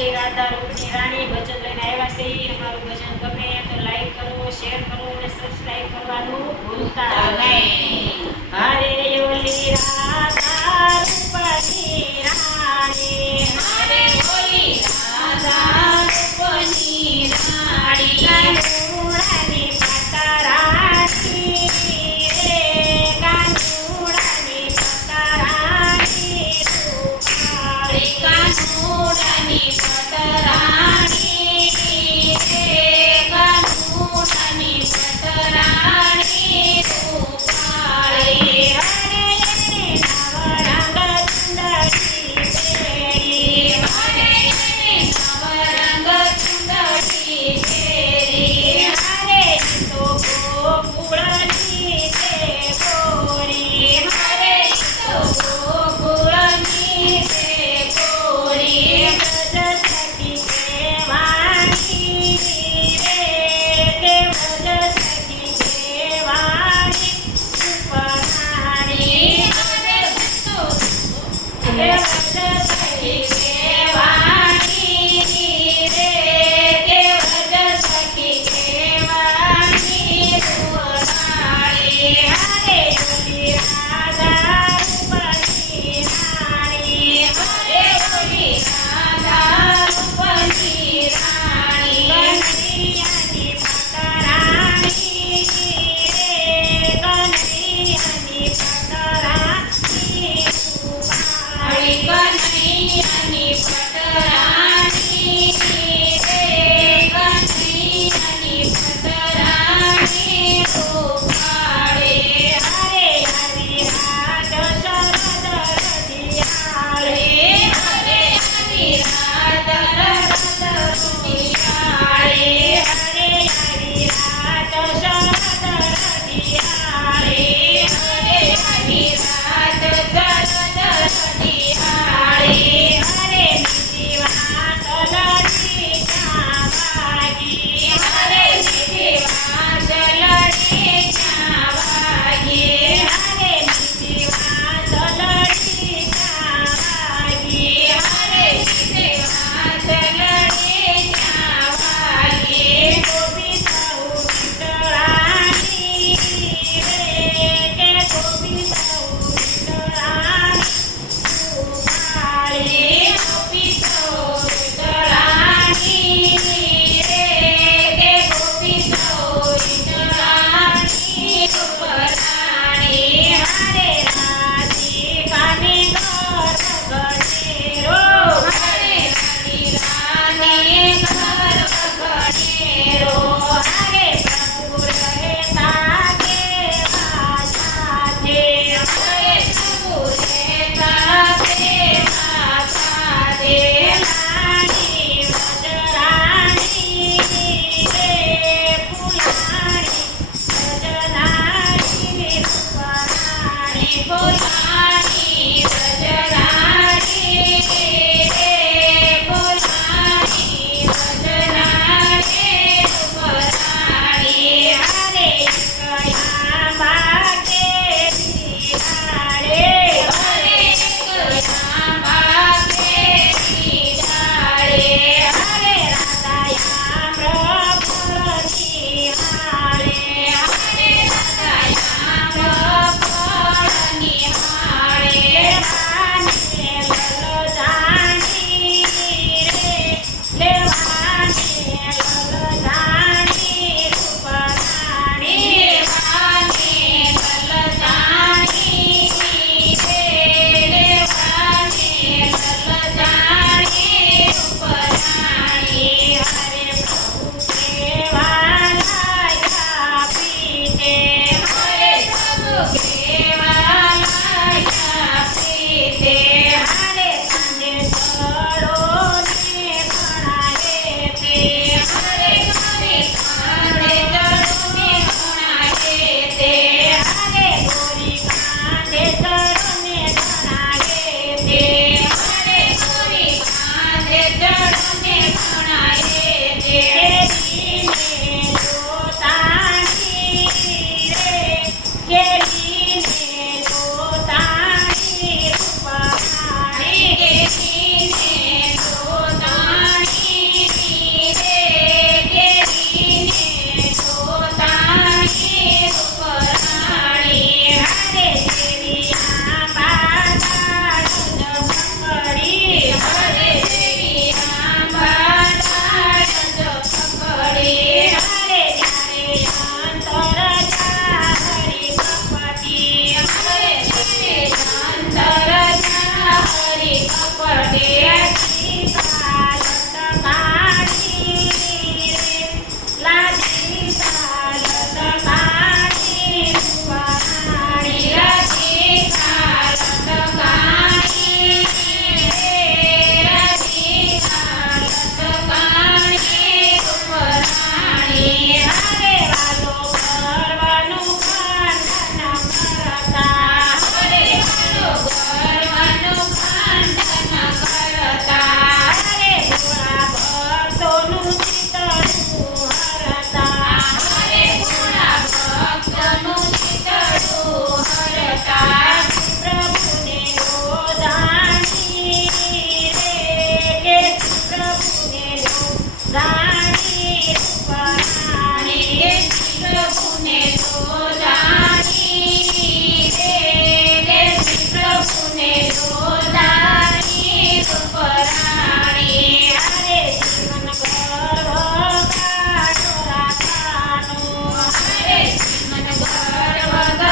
શ્રી રાધા રૂપની રાણી ભજન લઈને આવ્યા છે, અમારું ભજન ગમે તો લાઈક કરો શેર કરો અને સબસ્ક્રાઈબ કરવાનું ભૂલતા નહીં. હરે ઓલી રાધા રૂપની રાણી biryani, butter,